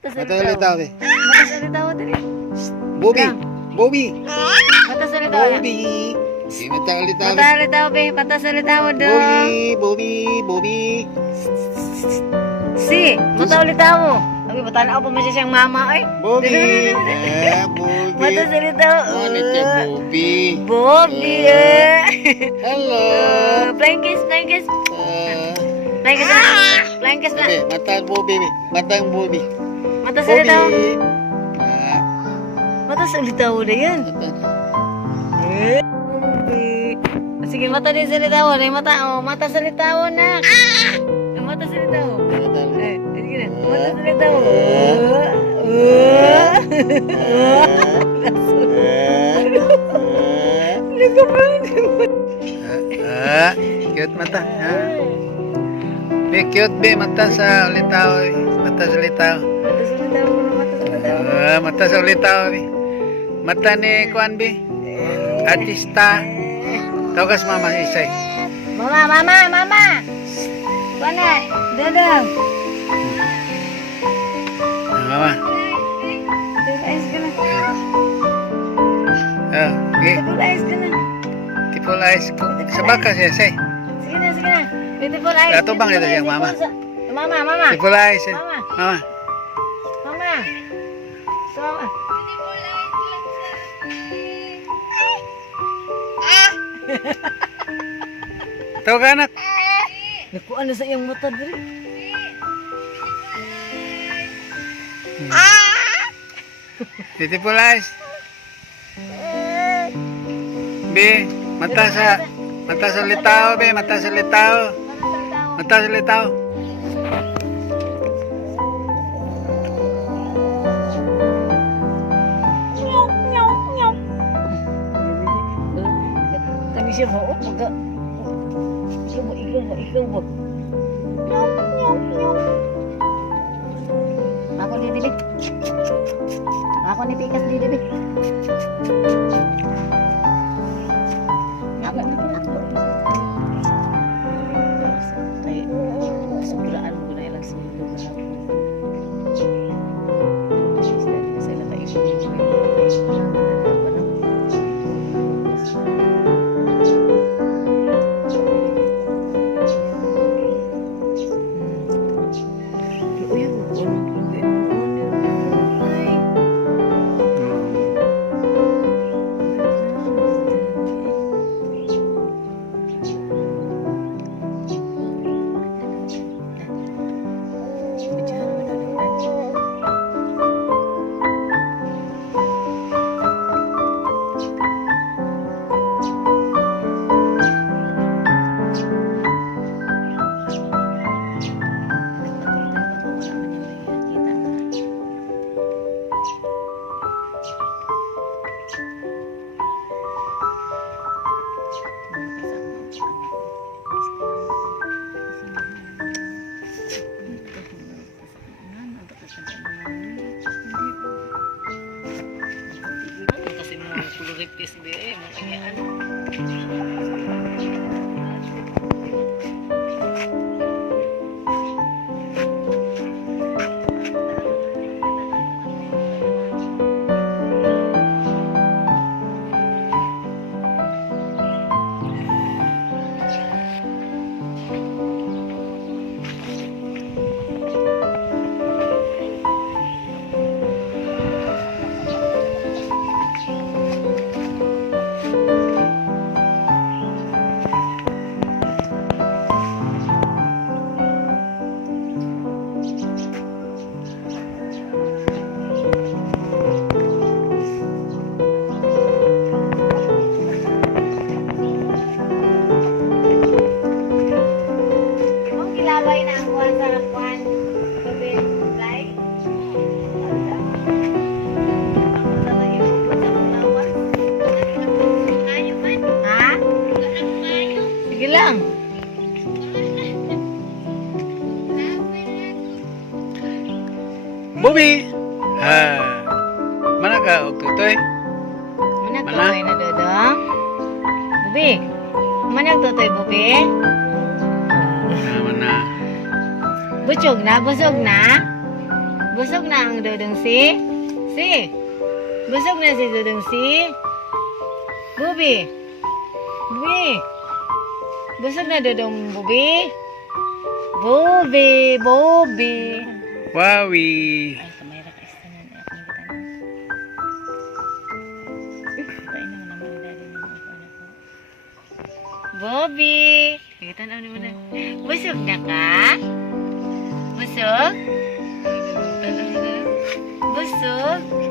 Mata salitaw di. Mata salitaw dili. Bobby. Bobby. Mata salitaw. Bobby. Si mata salitaw. Mata salitaw be, mata salitaw dong. Bobby. Bobby. Bobby. Si, mata salitaw. Abi batana ako pa masya siyang mama ay. Bobby. Bobby. Mata salitaw. Ano siya, Bobby? Bobby. Hello. Flying kiss, flying kiss. Flying kiss na. Flying kiss na. Sabi, mata ang Bobby. Mata ang Bobby. Mata salitaw. Bobby. Mata salitaw na yan. Sige, mata din salitaw. Mata, oh, mata salitaw na. Mata salitaw. Sige na. Mata salitaw. Cute mata. Be cute be mata sa ulitaw. Mata sa ulitaw. Mata salitaw. Mata salitaw. Mata sa ulitaw be. Mata ni kuan be. Artista. Tawagas mama isay. Mama. Mana? Dadang. Mama. Ais ka na. Okay. Ais ka na. Tipol ice. Sa baka siya say. Sige na. Beautiful eyes. Ato bang ito yung mama? Mama. Tipol ice. Mama. Mama. So, Tawag anak. naku ano sa iyong mata diri? Tipol ice. Be, mata sa litaw be, mata sa litaw. Mata sa litaw. Kani siya mo, maga. Ikaw mo. Ako ni Bibi. Ako ni Pikas di Bibi. Ako. Ay, sobraan mo na ilang silo na ako. Sa ilang kaibig. Kasi mga kuluripis be, mga kanyaan. Mong kilabay na ang kuwan sa kuwan. Gabi, fly. Ha? Sige lang. Bobby. Mana ka og tutoy? Manag Mana? tutoy na dodong. Bubi. Manag tutoy, Bubi. Mana? Busog na. Busog na ang Dodong si? Si? Busog na si Dodong si? Bubi? Bubi? Busog na Dodong Bubi? Bubi, Bubi. Wawi. Ay, kamera ka istanan. Ako yung gitan. Tain naman naman dali ng mga anak ko. Bobby! Gitan mo na. Busog na ka? Busog? Busog?